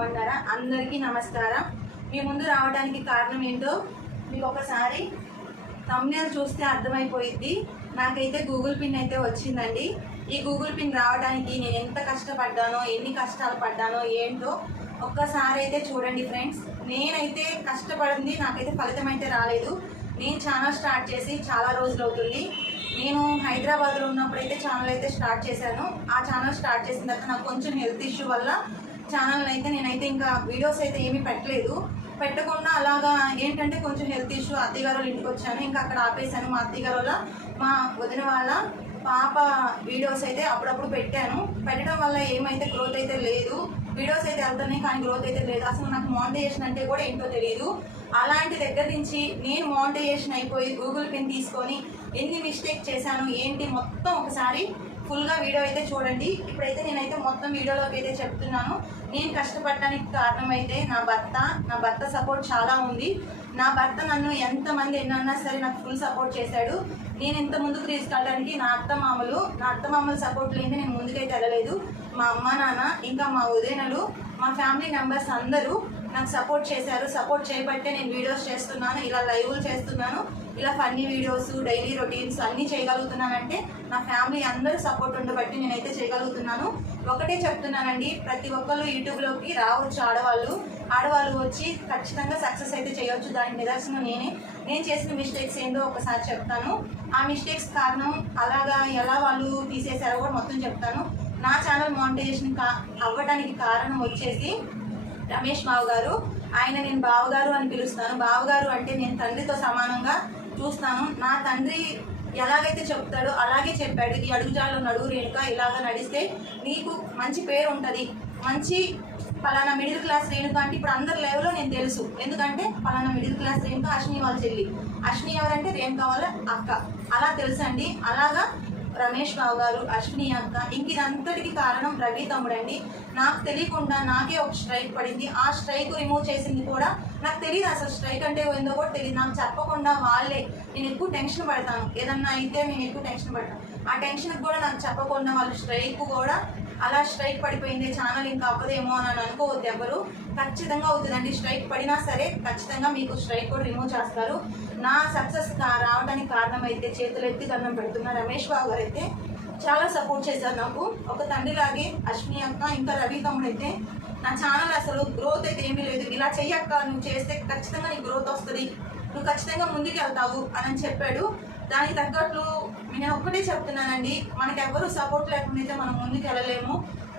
బాగున్నారా? అందరికీ నమస్కారం. మీ ముందు రావడానికి కారణం ఏంటో మీకు ఒకసారి తమ్నేల్ చూస్తే అర్థమైపోయింది నాకైతే గూగుల్ పిన్ అయితే వచ్చిందండి. ఈ గూగుల్ పిన్ రావడానికి నేను ఎంత కష్టపడ్డానో ఎన్ని కష్టాలు పడ్డానో ఏంటో ఒక్కసారి అయితే చూడండి ఫ్రెండ్స్ నేనైతే కష్టపడింది నాకైతే ఫలితం అయితే రాలేదు. నేను ఛానల్ స్టార్ట్ చేసి చాలా రోజులు అవుతుంది. నేను హైదరాబాద్లో ఉన్నప్పుడు అయితే ఛానల్ అయితే స్టార్ట్ చేశాను. ఆ ఛానల్ స్టార్ట్ చేసిన తర్వాత నాకు కొంచెం హెల్త్ ఇష్యూ వల్ల ఛానల్ అయితే నేనైతే ఇంకా వీడియోస్ అయితే ఏమీ పెట్టలేదు. పెట్టకుండా అలాగా ఏంటంటే కొంచెం హెల్త్ ఇష్యూ అత్తయ్య గారు ఇంటికి వచ్చాను. ఇంకా అక్కడ ఆపేసాను మా అత్తయ్య గారు వాళ్ళ మా వదిన వాళ్ళ పాప వీడియోస్ అయితే అప్పుడప్పుడు పెట్టాను. పెట్టడం వల్ల ఏమైతే గ్రోత్ అయితే లేదు. వీడియోస్ అయితే వెళ్తున్నాయి కానీ గ్రోత్ అయితే లేదు. అసలు నాకు మోనిటైజేషన్ అంటే కూడా ఏంటో తెలియదు అలాంటి దగ్గర నుంచి నేను మోనిటైజేషన్ అయిపోయి గూగుల్ పిన్ తీసుకొని ఎన్ని మిస్టేక్ చేశాను ఏంటి మొత్తం ఒకసారి ఫుల్గా వీడియో అయితే చూడండి. ఇప్పుడైతే నేనైతే మొత్తం వీడియోలోకి అయితే చెప్తున్నాను. నేను కష్టపడటానికి కారణం అయితే నా భర్త. నా భర్త సపోర్ట్ చాలా ఉంది. నా భర్త నన్ను ఎంతమంది ఎన్నన్నా సరే నాకు ఫుల్ సపోర్ట్ చేశాడు. నేను ఇంత ముందుకు తీసుకెళ్ళడానికి నా అత్త మామలు నా అత్త మామల సపోర్ట్ లేని నేను ముందుకైతే వెళ్ళలేదు. మా అమ్మ నాన్న ఇంకా మా ఉదయనలు మా ఫ్యామిలీ మెంబర్స్ అందరూ నాకు సపోర్ట్ చేశారు. సపోర్ట్ చేయబట్టే నేను వీడియోస్ చేస్తున్నాను. ఇలా లైవ్లు చేస్తున్నాను. ఇలా ఫన్నీ వీడియోస్ డైలీ రొటీన్స్ అన్నీ చేయగలుగుతున్నానంటే నా ఫ్యామిలీ అందరూ సపోర్ట్ ఉండబట్టి నేనైతే చేయగలుగుతున్నాను. ఒకటే చెప్తున్నానండి ప్రతి ఒక్కళ్ళు యూట్యూబ్లోకి రావచ్చు ఆడవాళ్ళు. ఆడవాళ్ళు వచ్చి ఖచ్చితంగా సక్సెస్ అయితే చేయవచ్చు దానికి నిదర్శనం నేనే. నేను చేసిన మిస్టేక్స్ ఏందో ఒకసారి చెప్తాను. ఆ మిస్టేక్స్ కారణం అలాగా ఎలా వాళ్ళు తీసేశారో కూడా మొత్తం చెప్తాను. నా ఛానల్ మానిటైజేషన్ కా అవ్వడానికి కారణం వచ్చేసి రమేష్ బావగారు గారు. ఆయన నేను బావగారు అని పిలుస్తాను. బావగారు అంటే నేను తండ్రితో సమానంగా చూస్తాను. నా తండ్రి ఎలాగైతే చెప్తాడో అలాగే చెప్పాడు. ఈ అడుగుజాడలో నడువు రేణుక ఇలాగ నడిస్తే నీకు మంచి పేరు ఉంటుంది. మంచి పలానా మిడిల్ క్లాస్ రేణుక అంటే ఇప్పుడు అందరి లెవెల్లో నేను తెలుసు. ఎందుకంటే పలానా మిడిల్ క్లాస్ రేణుక అశ్విని వాళ్ళ చెల్లి. అశ్విని ఎవరంటే రేణుక వాళ్ళ అక్క. అలా తెలుసండి. అలాగా రమేష్ రావు గారు అశ్విని అక్క ఇంక ఇదంతటికి కారణం రవి తమ్ముడండి. నాకు తెలియకుండా నాకే ఒక స్ట్రైక్ పడింది. ఆ స్ట్రైక్ రిమూవ్ చేసింది కూడా నాకు తెలియదు అసలు స్ట్రైక్ అంటే ఏందో కూడా తెలియదు నాకు చెప్పకుండా వాళ్ళే నేను ఎక్కువ టెన్షన్ పడతాను. ఏదన్నా అయితే నేను ఎక్కువ టెన్షన్ పడతాను. ఆ టెన్షన్కి కూడా నాకు చెప్పకుండా వాళ్ళు స్ట్రైక్ కూడా అలా స్ట్రైక్ పడిపోయింది ఛానల్ ఇంకా అవ్వదేమో అని అనుకోవద్దు ఎవరు. ఖచ్చితంగా అవుతుందండి స్ట్రైక్ పడినా సరే ఖచ్చితంగా మీకు స్ట్రైక్ కూడా రిమూవ్ చేస్తారు. నా సక్సెస్ రావడానికి కారణం అయితే చేతులు ఎత్తి దండం పెడుతున్న రమేష్ బాబు గారు అయితే చాలా సపోర్ట్ చేశారు నాకు. ఒక తండ్రిలాగే అశ్విని అక్క ఇంకా రవి తమ్ముడు అయితే నా ఛానల్ అసలు గ్రోత్ అయితే ఏమీ లేదు. ఇలా చెయ్యక్క నువ్వు చేస్తే ఖచ్చితంగా నీకు గ్రోత్ వస్తుంది. నువ్వు ఖచ్చితంగా ముందుకు వెళ్తావు అని చెప్పాడు. దానికి తగ్గట్లు నేను ఒక్కటే చెప్తున్నానండి. మనకి ఎవరు సపోర్ట్ లేకుండా మనం ముందుకు వెళ్ళలేము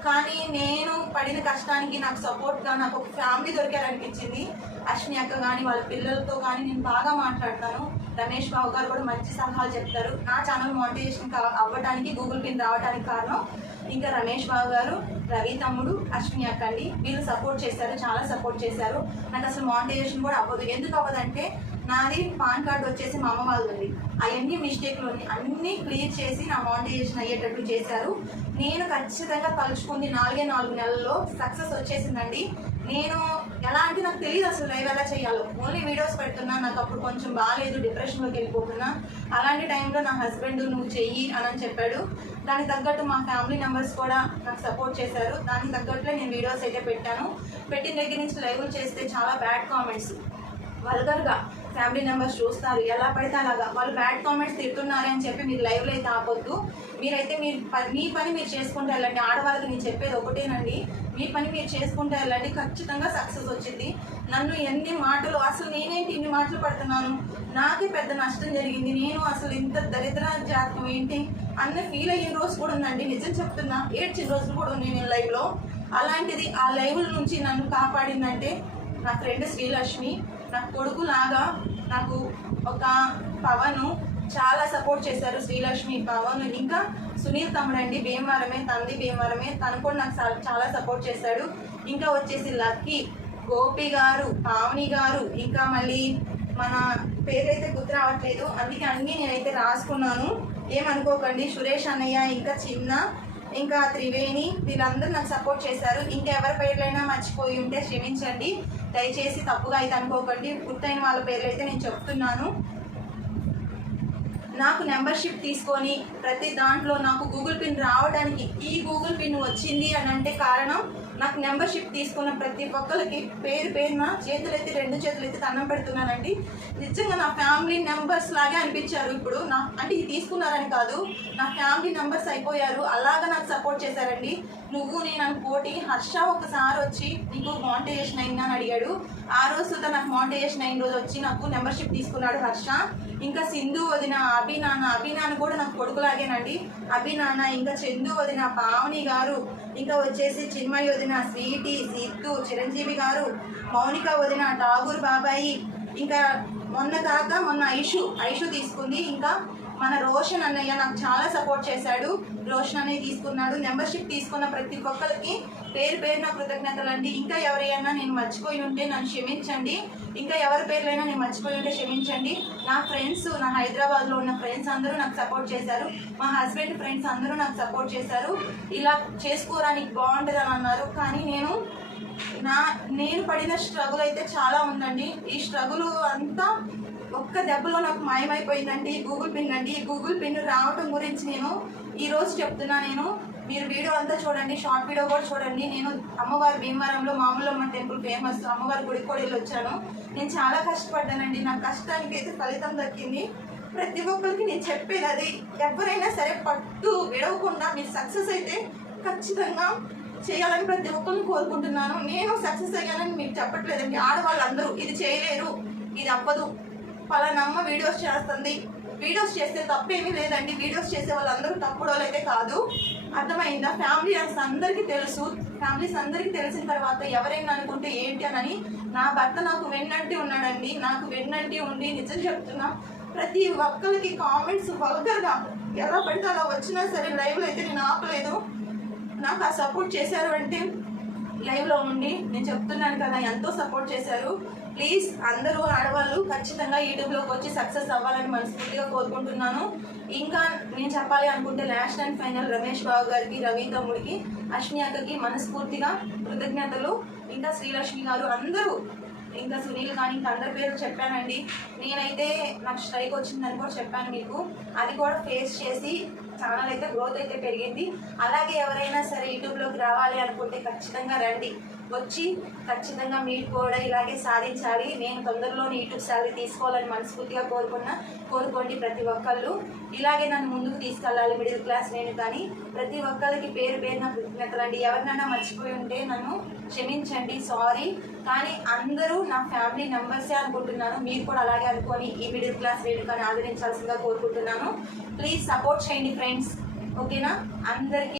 కానీ నేను పడిన కష్టానికి నాకు సపోర్ట్గా నాకు ఒక ఫ్యామిలీ దొరికారనిపించింది. అశ్విని అక్క కానీ వాళ్ళ పిల్లలతో కానీ నేను బాగా మాట్లాడతాను. రమేష్ బాబు గారు కూడా మంచి సలహాలు చెప్తారు. నా ఛానల్ మోటివేషన్ అవ్వడానికి గూగుల్ పిన్ రావడానికి కారణం ఇంకా రమేష్ బాబు గారు రవి తమ్ముడు అశ్విని అక్క అండి. వీళ్ళు సపోర్ట్ చేశారు చాలా సపోర్ట్ చేశారు. నాకు అసలు మోటివేషన్ కూడా అవ్వదు. ఎందుకు అవ్వదంటే నాది పాన్ కార్డు వచ్చేసి మా అమ్మ వాళ్ళది. అవన్నీ మిస్టేక్లు అన్నీ క్లియర్ చేసి నా మానిటైజేషన్ అయ్యేటట్టు చేశారు. నేను ఖచ్చితంగా తలుచుకుంది నాలుగే నాలుగు నెలల్లో సక్సెస్ వచ్చేసిందండి. నేను ఎలా అంటే నాకు తెలియదు అసలు లైవ్ ఎలా చేయాలో. ఓన్లీ వీడియోస్ పెడుతున్నా నాకు అప్పుడు కొంచెం బాగాలేదు డిప్రెషన్లోకి వెళ్ళిపోతున్నా. అలాంటి టైంలో నా హస్బెండ్ నువ్వు చెయ్యి అని చెప్పాడు. దానికి తగ్గట్టు మా ఫ్యామిలీ మెంబర్స్ కూడా నాకు సపోర్ట్ చేశారు. దానికి తగ్గట్లే నేను వీడియోస్ అయితే పెట్టాను. పెట్టిన దగ్గర నుంచి లైవ్ చేస్తే చాలా బ్యాడ్ కామెంట్స్. వల్గర్గా ఫ్యామిలీ మెంబర్స్ చూస్తారు. ఎలా పడితే అలాగా. వాళ్ళు బ్యాడ్ కామెంట్స్ తిడుతున్నారు అని చెప్పి మీరు లైవ్లో అయితే ఆపొద్దు. మీరైతే మీరు మీ పని మీరు చేసుకుంటూ వెళ్ళండి. ఆడవాళ్ళకి నేను చెప్పేది ఒకటేనండి. మీ పని మీరు చేసుకుంటూ వెళ్ళండి. ఖచ్చితంగా సక్సెస్ వచ్చింది నన్ను ఎన్ని మాటలు అసలు నేనేంటి ఇన్ని మాటలు పడుతున్నాను? నాకే పెద్ద నష్టం జరిగింది. నేను అసలు ఇంత దరిద్ర జాతకం ఏంటి? అన్న ఫీల్ అయ్యే రోజు కూడా ఉందండి. నిజం చెప్తున్నా ఏడ్చిన రోజులు కూడా ఉన్నాయి నేను లైవ్లో. అలాంటిది ఆ లైవ్ల నుంచి నన్ను కాపాడిందంటే నా ఫ్రెండ్ శ్రీలక్ష్మి నా కొడుకు లాగా నాకు ఒక పవను చాలా సపోర్ట్ చేశారు శ్రీలక్ష్మి పవన్. ఇంకా సునీల్ తమ్ముడండి భీమవరమే తంది భీమవరమే తను కూడా నాకు చాలా సపోర్ట్ చేశాడు. ఇంకా వచ్చేసి లక్కీ గోపి గారు పావని గారు ఇంకా మళ్ళీ మన పేరైతే గుర్తు రావట్లేదు అందుకే అన్నీ నేనైతే రాసుకున్నాను. ఏమనుకోకండి సురేష్ అన్నయ్య ఇంకా చిన్న ఇంకా త్రివేణి వీళ్ళందరూ నాకు సపోర్ట్ చేశారు. ఇంకా ఎవరి పేర్లైనా మర్చిపోయి ఉంటే క్షమించండి. దయచేసి తప్పుగా అయితే అనుకోకండి. గుర్తైన వాళ్ళ పేర్లు అయితే నేను చెప్తున్నాను. నాకు మెంబర్షిప్ తీసుకొని ప్రతి దాంట్లో నాకు గూగుల్ పిన్ రావడానికి ఈ గూగుల్ పిన్ వచ్చింది అని అంటే కారణం నాకు మెంబర్షిప్ తీసుకున్న ప్రతి ఒక్కరికి పేరు పేరున చేతులైతే రెండు చేతులైతే దండం పెడుతున్నానండి. నిజంగా నా ఫ్యామిలీ మెంబర్స్ లాగే అనిపించారు ఇప్పుడు. నా అంటే ఇది తీసుకున్నారని కాదు. నా ఫ్యామిలీ మెంబర్స్ అయిపోయారు. అలాగా నాకు సపోర్ట్ చేశారండి. నువ్వు నేను అనుకోటి పోటీ హర్ష ఒకసారి వచ్చి నీకు మానిటైజేషన్ అయిందని అని అడిగాడు. ఆ రోజు నాకు మానిటైజేషన్ అయిన రోజు వచ్చి నాకు మెంబర్షిప్ తీసుకున్నాడు హర్ష. ఇంకా సింధు వదిన అభి నాన్న అభి నాన్న కూడా నాకు కొడుకులాగేనండి. అభి నాన్న ఇంకా చందు వదిన పావని గారు ఇంకా వచ్చేసి చిన్మయి వదిన స్వీటి సిద్ధు చిరంజీవి గారు మౌనిక వదిన ఠాగూర్ బాబాయి ఇంకా మొన్న కాక మొన్న ఐషు ఐషు తీసుకుంది. ఇంకా మన రోషన్ అన్నయ్య నాకు చాలా సపోర్ట్ చేశాడు. రోషన్ అన్నయ్య తీసుకున్నాడు. మెంబర్షిప్ తీసుకున్న ప్రతి ఒక్కరికి పేరు పేరున కృతజ్ఞతలు అండి. ఇంకా ఎవరైనా నేను మర్చిపోయి ఉంటే నన్ను క్షమించండి. ఇంకా ఎవరి పేర్లైనా నేను మర్చిపోయి ఉంటే క్షమించండి. నా ఫ్రెండ్స్ నా హైదరాబాద్లో ఉన్న ఫ్రెండ్స్ అందరూ నాకు సపోర్ట్ చేశారు. మా హస్బెండ్ ఫ్రెండ్స్ అందరూ నాకు సపోర్ట్ చేశారు. ఇలా చేసుకోవడానికి బాగుంటుంది అని అన్నారు. కానీ నేను నా నేను పడిన స్ట్రగుల్ అయితే చాలా ఉందండి. ఈ స్ట్రగుల్ అంతా ఒక్క దెబ్బలో నాకు మాయమైపోయిందండి. గూగుల్ పిన్ అండి. గూగుల్ పిన్ రావటం గురించి నేను ఈరోజు చెప్తున్నా నేను. మీరు వీడియో అంతా చూడండి. షార్ట్ వీడియో కూడా చూడండి. నేను అమ్మవారి భీమవరంలో మామూలమ్మ టెంపుల్ ఫేమస్. అమ్మవారి గుడి కూడా వెళ్ళి వచ్చాను. నేను చాలా కష్టపడ్డానండి. నా కష్టానికి అయితే ఫలితం దక్కింది. ప్రతి ఒక్కరికి నేను చెప్పేది అది. ఎవరైనా సరే పట్టు విడవకుండా మీరు సక్సెస్ అయితే ఖచ్చితంగా చేయాలని ప్రతి ఒక్కరిని కోరుకుంటున్నాను. నేను సక్సెస్ అయ్యానని మీకు చెప్పట్లేదండి. ఆడవాళ్ళందరూ ఇది చేయలేరు. ఇది అవ్వదు. పలానమ్మ వీడియోస్ చేస్తుంది. వీడియోస్ చేస్తే తప్పేమీ లేదండి. వీడియోస్ చేసే వాళ్ళందరూ తప్పుడోళ్ళైతే కాదు. అర్థమైందా? ఫ్యామిలీ అందరికీ తెలుసు. ఫ్యామిలీస్ అందరికీ తెలిసిన తర్వాత ఎవరైనా అనుకుంటే ఏంటి అని నా భర్త నాకు వెన్నంటి ఉన్నాడండి. నాకు వెన్నంటి ఉండి నిజం చెప్తున్నా. ప్రతి ఒక్కరికి కామెంట్స్ వల్గర్గా ఎలా పడితే అలా వచ్చినా సరే లైవ్లో అయితే నేను ఆపలేదు. నాకు ఆ సపోర్ట్ చేశారు అంటే లైవ్లో ఉండి నేను చెప్తున్నాను కదా ఎంతో సపోర్ట్ చేశారు. ప్లీజ్ అందరూ ఆడవాళ్ళు ఖచ్చితంగా యూట్యూబ్లోకి వచ్చి సక్సెస్ అవ్వాలని మనస్ఫూర్తిగా కోరుకుంటున్నాను. ఇంకా నేను చెప్పాలి అనుకుంటే last and final Ramesh Babu గారికి రవి తమ్ముడికి అశ్విని అక్కకి మనస్ఫూర్తిగా కృతజ్ఞతలు. ఇంకా శ్రీలక్ష్మి గారు అందరూ ఇంకా సునీల్ కానీ ఇంకా అందరి పేరు చెప్పానండి. నేనైతే నాకు స్ట్రైక్ వచ్చిందని కూడా చెప్పాను మీకు. అది కూడా ఫేస్ చేసి ఛానల్ అయితే గ్రోత్ అయితే పెరిగింది. అలాగే ఎవరైనా సరే యూట్యూబ్లోకి రావాలి అనుకుంటే ఖచ్చితంగా రండి. వచ్చి ఖచ్చితంగా మీరు కూడా ఇలాగే సాధించాలి. నేను తొందరలోనే యూట్యూబ్ శాలరీ తీసుకోవాలని మనస్ఫూర్తిగా కోరుకున్నా కోరుకోండి ప్రతి ఒక్కళ్ళు. ఇలాగే నన్ను ముందుకు తీసుకెళ్ళాలి మిడిల్ క్లాస్ నేను కానీ. ప్రతి ఒక్కరికి పేరు పేరున కృతజ్ఞతలండి. ఎవరినైనా మర్చిపోయి ఉంటే నన్ను క్షమించండి సారీ కానీ అందరూ నా ఫ్యామిలీ మెంబర్సే అనుకుంటున్నాను. మీరు కూడా అలాగే అనుకొని ఈ మిడిల్ క్లాస్ వేడుకని ఆదరించాల్సిందిగా కోరుకుంటున్నాను. ప్లీజ్ సపోర్ట్ చేయండి ఫ్రెండ్స్ ఓకేనా అందరికీ